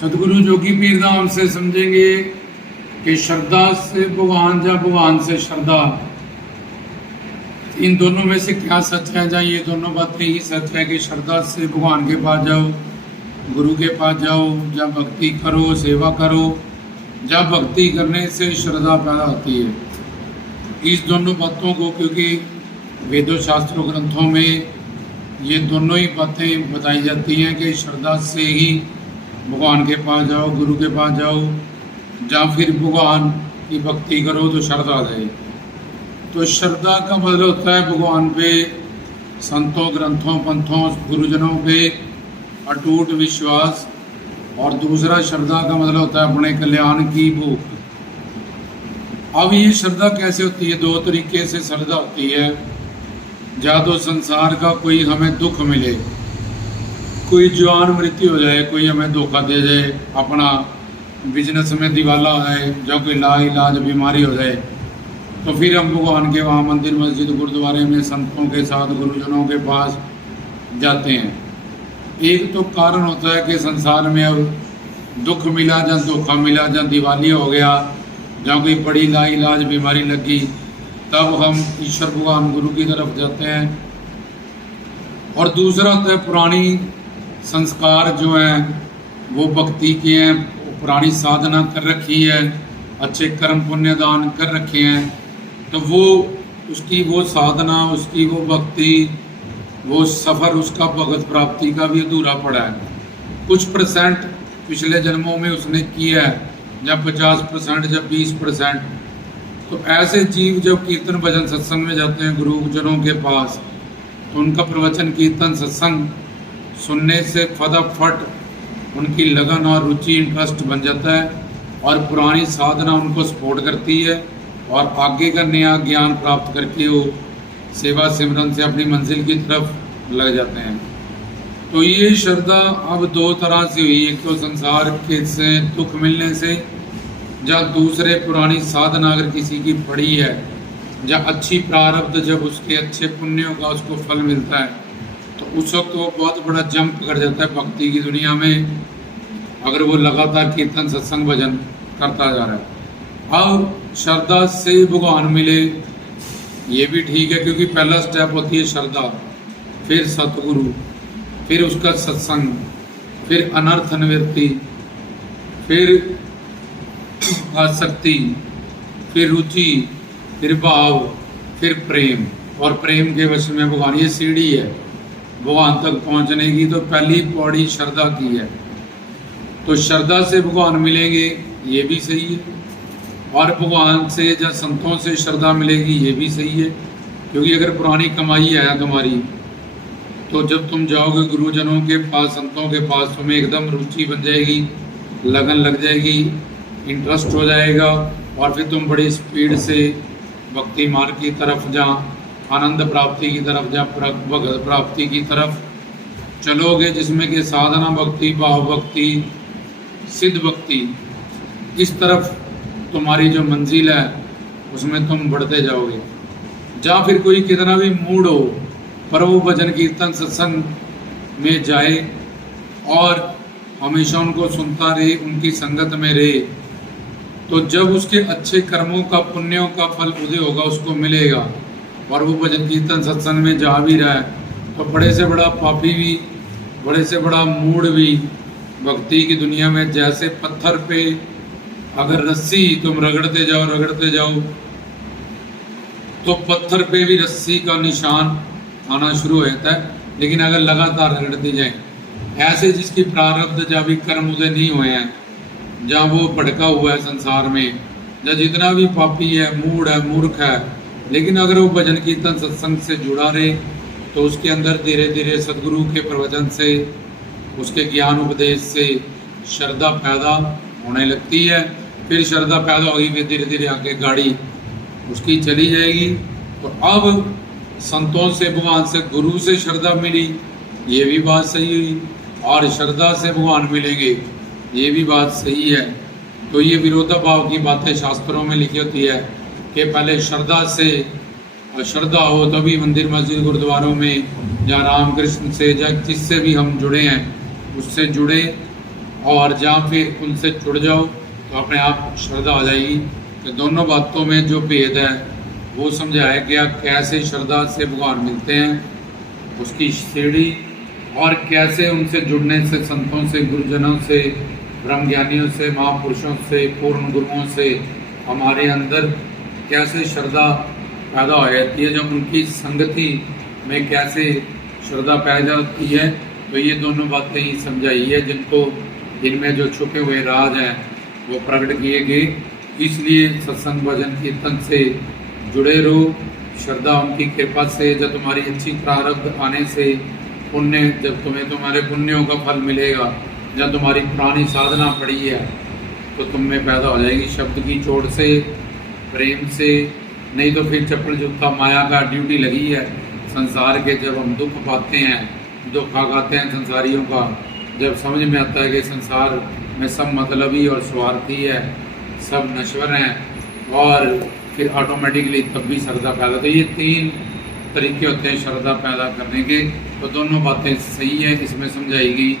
सतगुरु जोगी पीर धाम से समझेंगे कि श्रद्धा से भगवान या भगवान से श्रद्धा, इन दोनों में से क्या सच है? जहाँ ये दोनों बातें ही सच है कि श्रद्धा से भगवान के पास जाओ, गुरु के पास जाओ, जब भक्ति करो, सेवा करो, जब भक्ति करने से श्रद्धा पैदा होती है। इस दोनों बातों को, क्योंकि वेदों शास्त्रों ग्रंथों में ये दोनों ही बातें बताई जाती हैं कि श्रद्धा से ही भगवान के पास जाओ, गुरु के पास जाओ, या फिर भगवान की भक्ति करो तो श्रद्धा आ जाए। तो श्रद्धा का मतलब होता है भगवान पे, संतों, ग्रंथों, पंथों, गुरुजनों पे अटूट विश्वास। और दूसरा श्रद्धा का मतलब होता है अपने कल्याण की भूख। अब ये श्रद्धा कैसे होती है? दो तरीके से श्रद्धा होती है। या तो संसार का कोई हमें दुख मिले, कोई जवान मृत्यु हो जाए, कोई हमें धोखा दे जाए, अपना बिजनेस में दिवाला हो जाए, या कोई लाइलाज बीमारी हो जाए, तो फिर हम भगवान के वहाँ मंदिर, मस्जिद, गुरुद्वारे में संतों के साथ, गुरुजनों के पास जाते हैं। एक तो कारण होता है कि संसार में अब दुख मिला, या धोखा मिला, या दिवाली हो गया, या कोई बड़ी लाइलाज बीमारी लगी, तब हम ईश्वर भगवान गुरु की तरफ जाते हैं। और दूसरा होता है पुरानी संस्कार जो हैं वो भक्ति के हैं, पुरानी साधना कर रखी है, अच्छे कर्म पुण्य दान कर रखे हैं, तो वो उसकी वो साधना, उसकी वो भक्ति, वो सफ़र उसका भगत प्राप्ति का भी अधूरा पड़ा है। कुछ परसेंट पिछले जन्मों में उसने किया है, जब 50%, जब 20%। तो ऐसे जीव जब कीर्तन भजन सत्संग में जाते हैं गुरुजनों के पास, तो उनका प्रवचन, कीर्तन, सत्संग सुनने से फटाफट उनकी लगन और रुचि, इंटरेस्ट बन जाता है, और पुरानी साधना उनको सपोर्ट करती है, और आगे का नया ज्ञान प्राप्त करके वो सेवा सिमरन से अपनी मंजिल की तरफ लग जाते हैं। तो ये श्रद्धा अब दो तरह से हुई। एक तो संसार के से दुख मिलने से, या दूसरे पुरानी साधना अगर किसी की पड़ी है, या अच्छी प्रारब्ध, जब उसके अच्छे पुण्यों का उसको फल मिलता है, तो उस वक्त वो बहुत बड़ा जंप कर जाता है भक्ति की दुनिया में, अगर वो लगातार कीर्तन सत्संग भजन करता जा रहा है। अब श्रद्धा से भगवान मिले, ये भी ठीक है, क्योंकि पहला स्टेप होती है श्रद्धा, फिर सतगुरु, फिर उसका सत्संग, फिर अनर्थ निवृत्ति, फिर आसक्ति, फिर रुचि, फिर भाव, फिर प्रेम, और प्रेम के वश में भगवान। ये सीढ़ी है भगवान तक पहुंचने की। तो पहली पौड़ी श्रद्धा की है। तो श्रद्धा से भगवान मिलेंगे, ये भी सही है, और भगवान से या संतों से श्रद्धा मिलेगी, ये भी सही है। क्योंकि अगर पुरानी कमाई है तुम्हारी, तो जब तुम जाओगे गुरुजनों के पास, संतों के पास, तुम्हें एकदम रुचि बन जाएगी, लगन लग जाएगी, इंटरेस्ट हो जाएगा, और फिर तुम बड़ी स्पीड से भक्ति मार्ग की तरफ, जहाँ आनंद प्राप्ति की तरफ, जहाँ भगत प्राप्ति की तरफ चलोगे, जिसमें कि साधना भक्ति, भाव भक्ति, सिद्ध भक्ति, इस तरफ तुम्हारी जो मंजिल है उसमें तुम बढ़ते जाओगे। जहाँ फिर कोई कितना भी मूड हो, पर वो भजन कीर्तन सत्संग में जाए और हमेशा उनको सुनता रहे, उनकी संगत में रहे, तो जब उसके अच्छे कर्मों का, पुण्यों का फल उदय होगा, उसको मिलेगा। और वो भजन कीर्तन सत्संग में जा भी रहा है, तो बड़े से बड़ा पापी भी, बड़े से बड़ा मूड भी भक्ति की दुनिया में, जैसे पत्थर पे अगर रस्सी तुम रगड़ते जाओ, तो पत्थर पे भी रस्सी का निशान आना शुरू हो जाता है। लेकिन अगर लगातार रगड़ते जाए, ऐसे जिसकी प्रारब्ध, जहाँ भी कर्म उदय नहीं हुए हैं, जहाँ वो भटका हुआ है संसार में, जहाँ जितना भी पापी है, मूड है, मूर्ख है, लेकिन अगर वो भजन कीर्तन सत्संग से जुड़ा रहे, तो उसके अंदर धीरे धीरे सदगुरु के प्रवचन से, उसके ज्ञान उपदेश से श्रद्धा पैदा होने लगती है। फिर श्रद्धा पैदा होगी, फिर धीरे धीरे आगे गाड़ी उसकी चली जाएगी। तो अब संतों से, भगवान से, गुरु से श्रद्धा मिली, ये भी बात सही हुई, और श्रद्धा से भगवान मिलेंगे, ये भी बात सही है। तो ये विरोधाभाव की बातें शास्त्रों में लिखी होती है कि पहले श्रद्धा से, श्रद्धा हो तभी मंदिर, मस्जिद, गुरुद्वारों में, या राम कृष्ण से, या जिससे भी हम जुड़े हैं उससे जुड़े, और जहाँ फिर उनसे जुड़ जाओ तो अपने आप श्रद्धा आ जाएगी। तो दोनों बातों में जो भेद है वो समझाया गया, कैसे श्रद्धा से भगवान मिलते हैं उसकी सीढ़ी, और कैसे उनसे जुड़ने से, संतों से, गुरुजनों से, ब्रह्म ज्ञानियों से, महापुरुषों से, पूर्ण गुरुओं से हमारे अंदर कैसे श्रद्धा पैदा हो जाती है, जब उनकी संगति में कैसे श्रद्धा पैदा होती है। तो ये दोनों बातें ही समझाई है, जिनको जिनमें जो छुपे हुए राज हैं वो प्रकट किए गए। इसलिए सत्संग भजन कीर्तन से जुड़े रहो, श्रद्धा उनकी कृपा से, जब तुम्हारी अच्छी प्रारब्ध आने से, पुण्य जब तुम्हें तुम्हारे पुण्यों का फल मिलेगा, जब तुम्हारी पुरानी साधना पड़ी है तो तुम में पैदा हो जाएगी शब्द की चोट से, प्रेम से। नहीं तो फिर चप्पल जूता माया का ड्यूटी लगी है संसार के। जब हम दुख पाते हैं, दुख खाते हैं संसारियों का, जब समझ में आता है कि संसार में सब मतलबी और स्वार्थी है, सब नश्वर हैं, और फिर ऑटोमेटिकली तब भी श्रद्धा पैदा। तो ये 3 तरीके होते हैं श्रद्धा पैदा करने के। तो दोनों बातें सही है, इसमें समझाई गई।